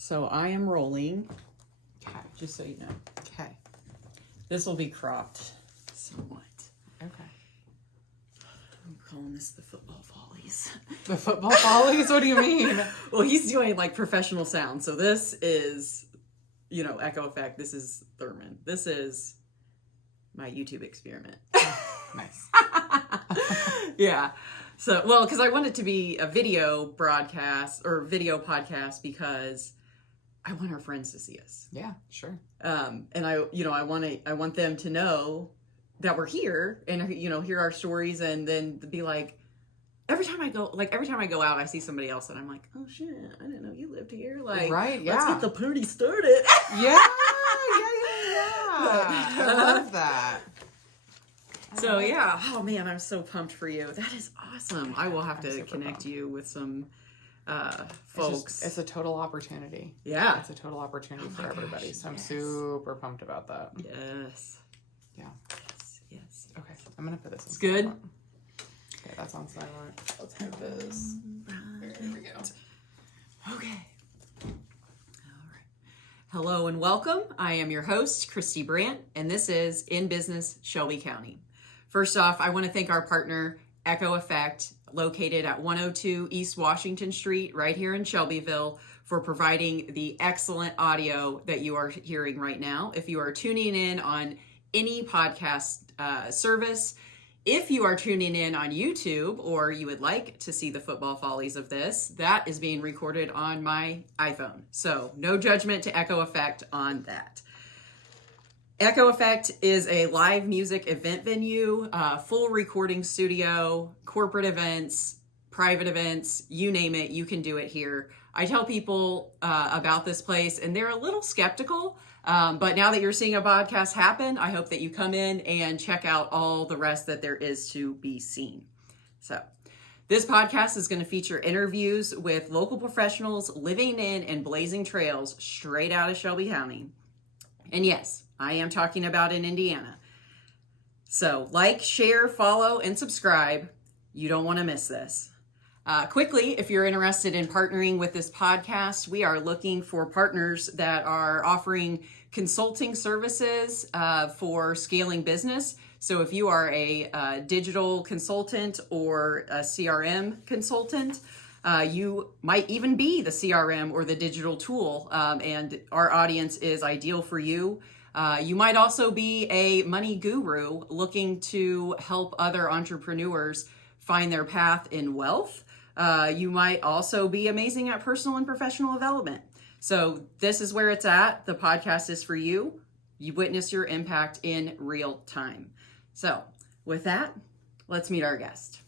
So I am rolling, Okay. just so you know. Okay. This will be cropped somewhat. Okay. I'm calling this the football follies. The football follies? What do you mean? Well, he's doing like professional sound. So this is, echo effect. This is Thurman. This is my YouTube experiment. Nice. Yeah. So, well, because I want it to be a video broadcast or video podcast because I want our friends to see us. Yeah, sure. And I want them to know that we're here and, hear our stories and then be like, every time I go out, I see somebody else and I'm like, oh shit, I didn't know you lived here. Like, right, yeah. Let's get the party started. Yeah. I love that. So yeah, oh man, I'm so pumped for you. That is awesome. I will have to connect you with some folks. It's a total opportunity. Yeah. It's a total opportunity for everybody. Gosh, So I'm yes. super pumped about that. Yes. Yeah. Yes. Okay. I'm going to put this on It's good. silent. Okay, that's on silent. Let's have this. There we go. Okay. All right. Hello and welcome. I am your host, Christy Brandt, and this is In Business, Shelby County. First off, I want to thank our partner, Echo Effect, located at 102 East Washington Street, right here in Shelbyville, for providing the excellent audio that you are hearing right now. If you are tuning in on any podcast service, if you are tuning in on YouTube or you would like to see the football follies of this, that is being recorded on my iPhone. So no judgment to Echo Effect on that. Echo Effect is a live music event venue, full recording studio, corporate events, private events, you name it, you can do it here. I tell people about this place and they're a little skeptical, but now that you're seeing a podcast happen, I hope that you come in and check out all the rest that there is to be seen. So this podcast is going to feature interviews with local professionals living in and blazing trails straight out of Shelby County. And yes, I am talking about in Indiana. So like, share, follow, and subscribe. You don't want to miss this. Quickly, if you're interested in partnering with this podcast, we are looking for partners that are offering consulting services for scaling business. So if you are a digital consultant or a CRM consultant, you might even be the CRM or the digital tool, and our audience is ideal for you. You might also be a money guru looking to help other entrepreneurs find their path in wealth. You might also be amazing at personal and professional development. So this is where it's at. The podcast is for you. You witness your impact in real time. So with that, let's meet our guest.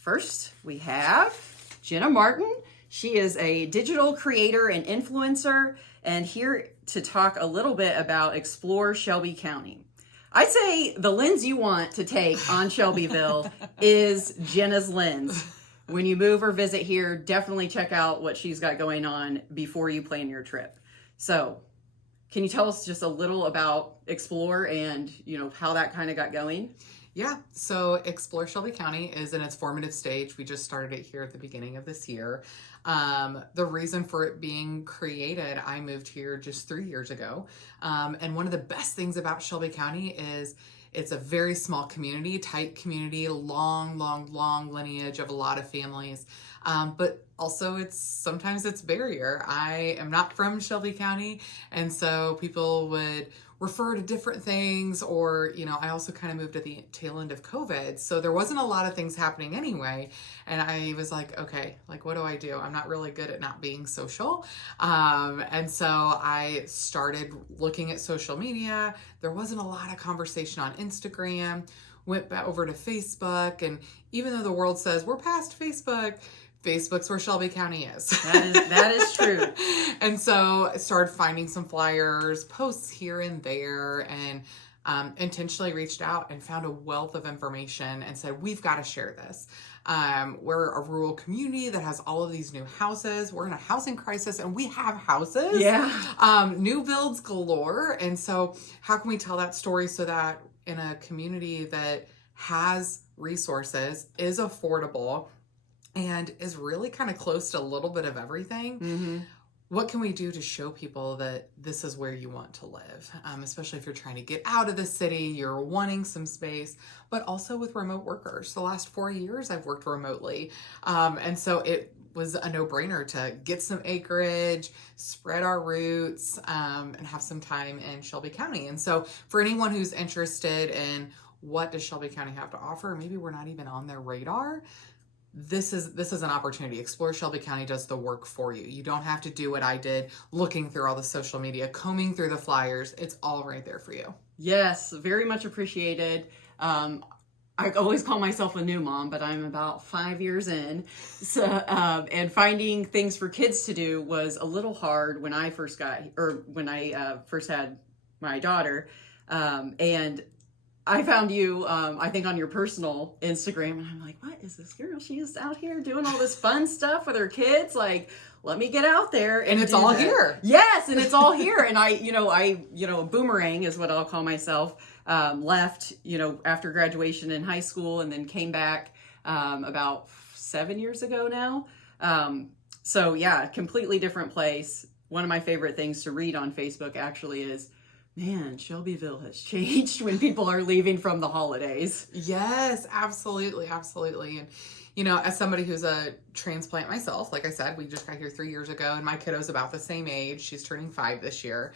First, we have Jenna Martin. She is a digital creator and influencer, and here to talk a little bit about Explore Shelby County. I'd say the lens you want to take on Shelbyville is Jenna's lens. When you move or visit here, definitely check out what she's got going on before you plan your trip. So, can you tell us just a little about Explore and, how that kind of got going? Yeah, so Explore Shelby County is in its formative stage. We just started it here at the beginning of this year. The reason for it being created, I moved here just 3 years ago. And one of the best things about Shelby County is it's a very small community, tight community, long lineage of a lot of families. But also sometimes it's barrier. I am not from Shelby County, and so people would refer to different things, or, I also kind of moved at the tail end of COVID. So there wasn't a lot of things happening anyway. And I was like, okay, what do I do? I'm not really good at not being social. And so I started looking at social media. There wasn't a lot of conversation on Instagram, went back over to Facebook. And even though the world says we're past Facebook, Facebook's where Shelby County is. That is true. And so I started finding some flyers, posts here and there, and intentionally reached out and found a wealth of information and said, we've got to share this. We're a rural community that has all of these new houses. We're in a housing crisis and we have houses. Yeah. New builds galore. And so how can we tell that story so that in a community that has resources, is affordable, and is really kind of close to a little bit of everything, what can we do to show people that this is where you want to live? Especially if you're trying to get out of the city, you're wanting some space, but also with remote workers. The last 4 years I've worked remotely. And so it was a no-brainer to get some acreage, spread our roots, and have some time in Shelby County. And so for anyone who's interested in what does Shelby County have to offer, maybe we're not even on their radar, this is an opportunity. Explore Shelby County does the work for you. You don't have to do what I did, looking through all the social media, combing through the flyers. It's all right there for you. Yes, very much appreciated. I always call myself a new mom, but I'm about 5 years in. So, and finding things for kids to do was a little hard when I first first had my daughter. And I found you, I think, on your personal Instagram, and I'm like, what is this girl? She is out here doing all this fun stuff with her kids. Like, let me get out there and it's all here. Yes, and it's all here. And I boomerang is what I'll call myself. Left, after graduation in high school, and then came back about 7 years ago now. So yeah, completely different place. One of my favorite things to read on Facebook actually is, man, Shelbyville has changed when people are leaving from the holidays. Yes, absolutely. Absolutely. And, as somebody who's a transplant myself, like I said, we just got here 3 years ago, and my kiddo's about the same age. She's turning 5 this year.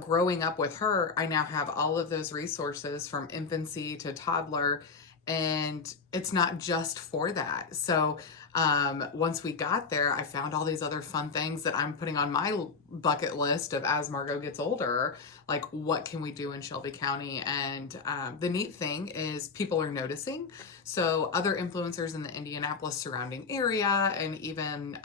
Growing up with her, I now have all of those resources from infancy to toddler, and it's not just for that. So once we got there, I found all these other fun things that I'm putting on my bucket list of as Margot gets older, like what can we do in Shelby County? And the neat thing is people are noticing. So other influencers in the Indianapolis surrounding area, and even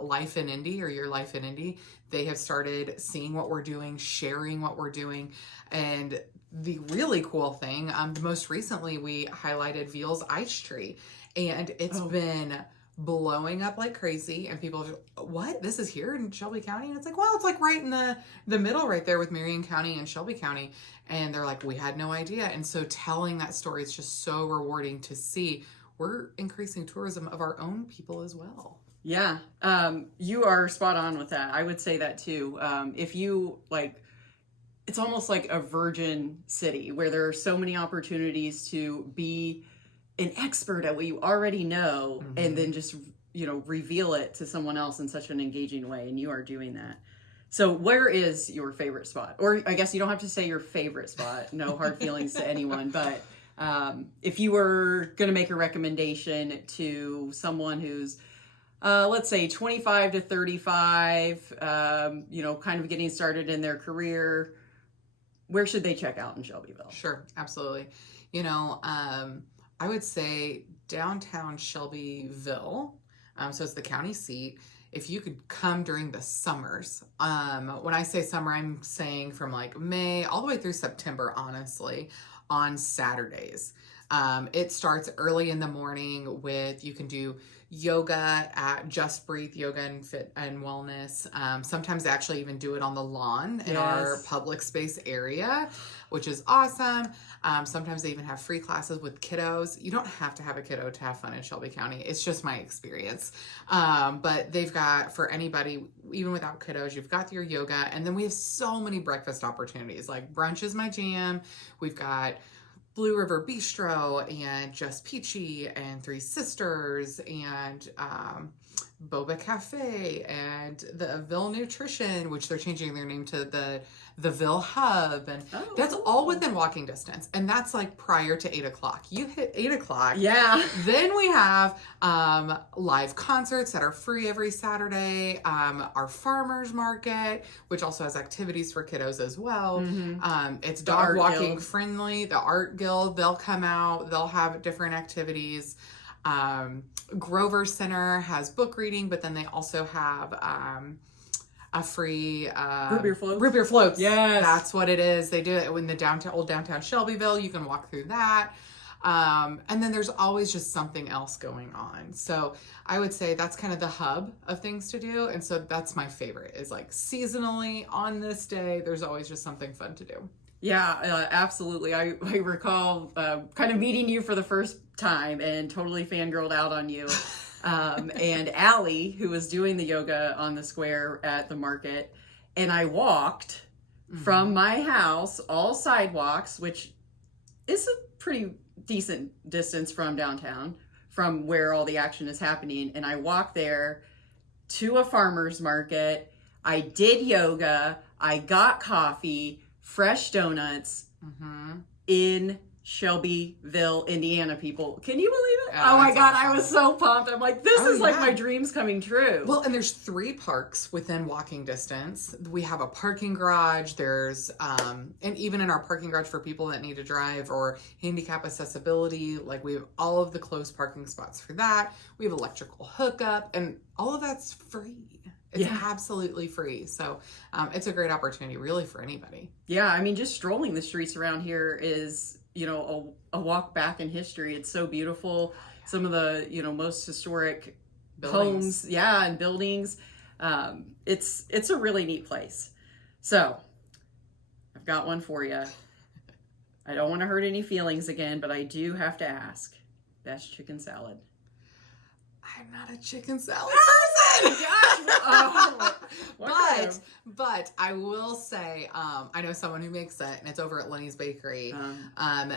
Life in Indy or Your Life in Indy, they have started seeing what we're doing, sharing what we're doing. And the really cool thing, most recently we highlighted Veal's Ice Tree, and it's been blowing up like crazy, and people are, what, this is here in Shelby County? And it's like, well, it's like right in the middle right there with Marion County and Shelby County. And they're like, we had no idea. And so telling that story is just so rewarding to see. We're increasing tourism of our own people as well. Yeah, you are spot on with that. I would say that too. If you it's almost like a virgin city where there are so many opportunities to be an expert at what you already know, mm-hmm. and then just, reveal it to someone else in such an engaging way. And you are doing that. So where is your favorite spot? Or I guess you don't have to say your favorite spot. No hard feelings to anyone. But if you were going to make a recommendation to someone who's, let's say 25 to 35, kind of getting started in their career, where should they check out in Shelbyville? Sure, absolutely. I would say downtown Shelbyville, so it's the county seat. If you could come during the summers, when I say summer, I'm saying from like May all the way through September, honestly, on Saturdays. It starts early in the morning with, you can do yoga at Just Breathe Yoga and Fit and Wellness. Sometimes they actually even do it on the lawn in our public space area, which is awesome. Sometimes they even have free classes with kiddos. You don't have to have a kiddo to have fun in Shelby County. It's just my experience. But they've got, for anybody, even without kiddos, you've got your yoga. And then we have so many breakfast opportunities. Like brunch is my jam. We've got Blue River Bistro and Just Peachy and Three Sisters and Boba Cafe and the Ville Nutrition, which they're changing their name to the Ville Hub, and that's all within walking distance. And that's like prior to 8 o'clock. You hit 8 o'clock. Yeah. Then we have live concerts that are free every Saturday. Our farmers market, which also has activities for kiddos as well. Mm-hmm. It's dog walking friendly. The Art Guild, they'll come out. They'll have different activities. Grover Center has book reading, but then they also have a free root beer floats. Yes, that's what it is. They do it in the old downtown Shelbyville. You can walk through that, and then there's always just something else going on. So I would say that's kind of the hub of things to do, and so that's my favorite. Is like seasonally on this day, there's always just something fun to do. Yeah, absolutely. I recall kind of meeting you for the first time and totally fangirled out on you. and Allie, who was doing the yoga on the square at the market, and I walked from my house, all sidewalks, which is a pretty decent distance from downtown, from where all the action is happening. And I walked there to a farmer's market. I did yoga. I got coffee, fresh donuts in Shelbyville, Indiana, people. Can you believe it? Oh my God, awesome. I was so pumped. I'm like, this is like my dreams coming true. Well, and there's 3 parks within walking distance. We have a parking garage. There's, and even in our parking garage for people that need to drive or handicap accessibility, like we have all of the closed parking spots for that. We have electrical hookup, and all of that's free. It's absolutely free. So it's a great opportunity really for anybody. Yeah, I mean, just strolling the streets around here is, a walk back in history. It's so beautiful. Some of the, most historic homes, and buildings. It's a really neat place. So I've got one for you. I don't want to hurt any feelings again, but I do have to ask. Best chicken salad. I'm not a chicken salad person. Gosh, but I will say, I know someone who makes it, and it's over at Lenny's Bakery.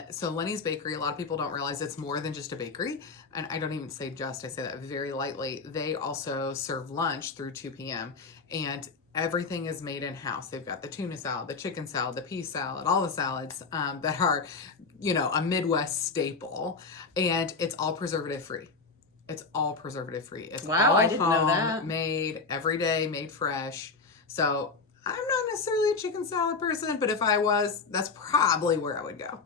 So Lenny's Bakery, a lot of people don't realize it's more than just a bakery. And I don't even say just, I say that very lightly. They also serve lunch through 2 p.m. and everything is made in-house. They've got the tuna salad, the chicken salad, the pea salad, all the salads that are, a Midwest staple. And it's all preservative free. It's all preservative free. It's all I didn't know that. Made every day, made fresh. So I'm not necessarily a chicken salad person, but if I was, that's probably where I would go.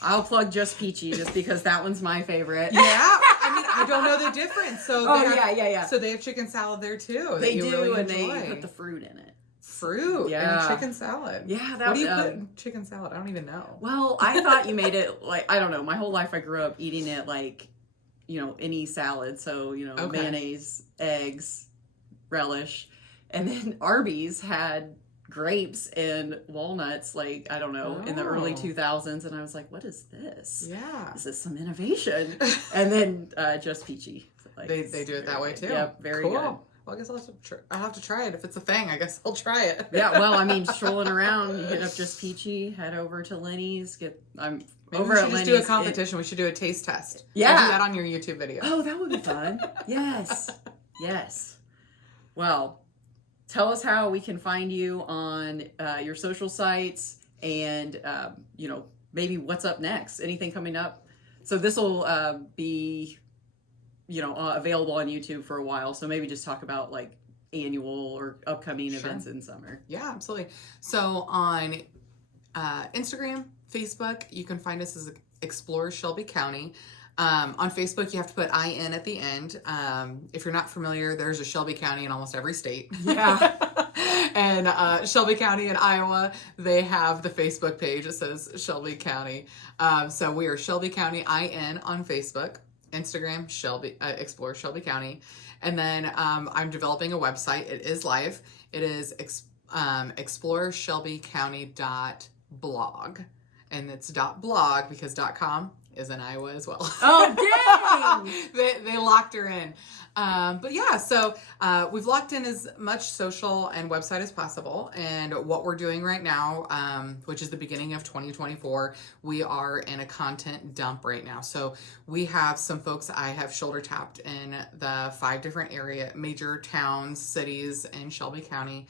I'll plug Just Peachy just because that one's my favorite. Yeah, I mean, I don't know the difference. So yeah. So they have chicken salad there too. They do, really and they put the fruit in it. Fruit in a chicken salad. Yeah, what do you put in chicken salad? I don't even know. Well, I thought you made it like, I don't know. My whole life I grew up eating it like, any salad. So, mayonnaise, eggs, relish. And then Arby's had grapes and walnuts, like, I don't know, in the early 2000s. And I was like, what is this? Yeah. Is this some innovation? And then Just Peachy. Like, they do it that way too? Yep, very good. Well, I guess I'll have to try it. If it's a thing, I guess I'll try it. Yeah, well, I mean, strolling around, you hit up Just Peachy, head over to Lenny's, Maybe we should just do a competition. We should do a taste test. Yeah. We'll do that on your YouTube video. Oh, that would be fun. Yes. Well, tell us how we can find you on your social sites and, maybe what's up next. Anything coming up? So this will be, available on YouTube for a while. So maybe just talk about like annual or upcoming events in summer. Yeah, absolutely. So on Instagram, Facebook, you can find us as Explore Shelby County. On Facebook, you have to put IN at the end. If you're not familiar, there's a Shelby County in almost every state. Yeah. And Shelby County in Iowa, they have the Facebook page. It says Shelby County. So we are Shelby County IN on Facebook. Instagram, Explore Shelby County. And then I'm developing a website. It is live. It is exploreshelbycounty.blog. And it's .blog because .com is in Iowa as well. Oh, dang! they locked her in. But yeah, so we've locked in as much social and website as possible. And what we're doing right now, which is the beginning of 2024, we are in a content dump right now. So we have some folks I have shoulder tapped in the 5 different major towns, cities in Shelby County.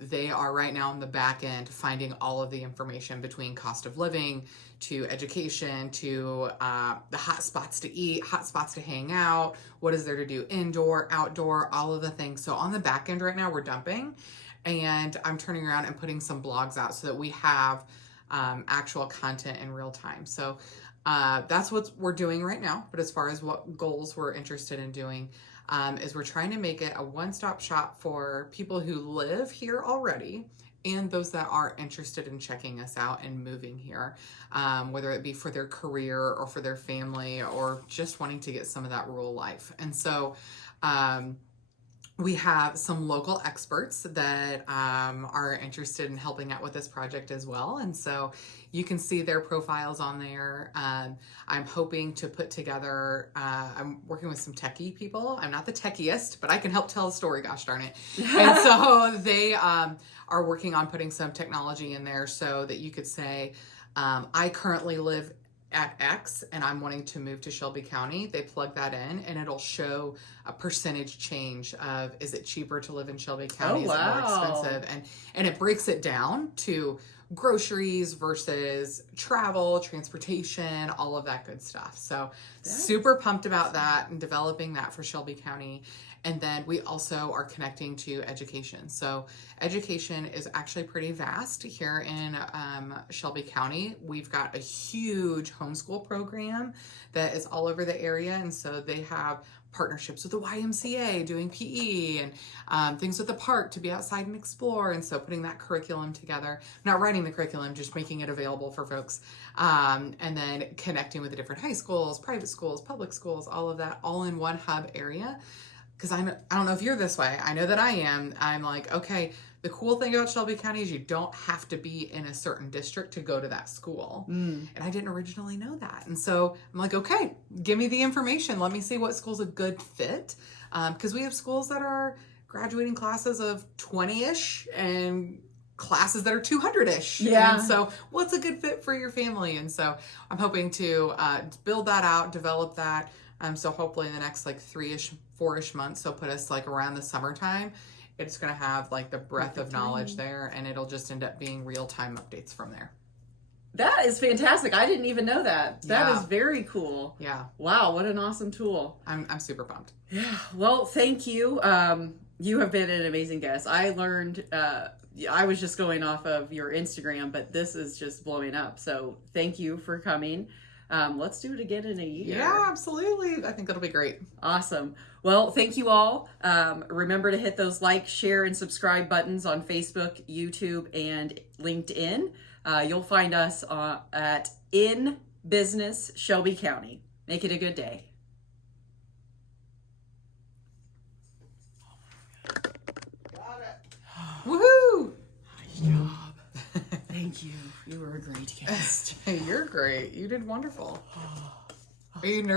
They are right now on the back end finding all of the information between cost of living to education to the hot spots to eat, hot spots to hang out, what is there to do indoor, outdoor, all of the things. So on the back end right now, we're dumping and I'm turning around and putting some blogs out so that we have actual content in real time. So that's what we're doing right now. But as far as what goals we're interested in doing, is we're trying to make it a one-stop shop for people who live here already and those that are interested in checking us out and moving here, whether it be for their career or for their family or just wanting to get some of that rural life. And so We have some local experts that are interested in helping out with this project as well. And so you can see their profiles on there. I'm hoping to put together, I'm working with some techie people. I'm not the techiest, but I can help tell a story, gosh darn it. And so they are working on putting some technology in there so that you could say, I currently live at X and I'm wanting to move to Shelby County. They plug that in and it'll show a percentage change of, is it cheaper to live in Shelby County? Oh, wow. Is it more expensive? And it breaks it down to groceries versus travel, transportation, all of that good stuff. So super pumped about that and developing that for Shelby County. And then we also are connecting to education. So education is actually pretty vast here in Shelby County. We've got a huge homeschool program that is all over the area. And so they have partnerships with the YMCA doing PE and things with the park to be outside and explore. And so putting that curriculum together, not writing the curriculum, just making it available for folks. And then connecting with the different high schools, private schools, public schools, all of that, all in one hub area. Because I don't know if you're this way. I know that I am. I'm like, okay, the cool thing about Shelby County is you don't have to be in a certain district to go to that school. And I didn't originally know that. And so I'm like, okay, give me the information. Let me see what school's a good fit. Because we have schools that are graduating classes of 20-ish and classes that are 200-ish. Yeah. And so what's a good fit for your family? And so I'm hoping to build that out, develop that. So hopefully in the next like 3-ish, 4-ish months, so put us like around the summertime, it's going to have like the breadth of knowledge there, and it'll just end up being real-time updates from there. That is fantastic. I didn't even know that. That is very cool. Yeah. Wow, what an awesome tool. I'm super pumped. Yeah. Well, thank you. You have been an amazing guest. I learned, I was just going off of your Instagram, but this is just blowing up. So thank you for coming. Let's do it again in a year. Yeah, absolutely. I think that'll be great. Awesome. Well, thank you all. Remember to hit those like, share, and subscribe buttons on Facebook, YouTube, and LinkedIn. You'll find us at In Business Shelby County. Make it a good day. Got it. Woohoo! Nice job. Thank you. You were a great guest. Hey, you're great. You did wonderful. Are you nervous?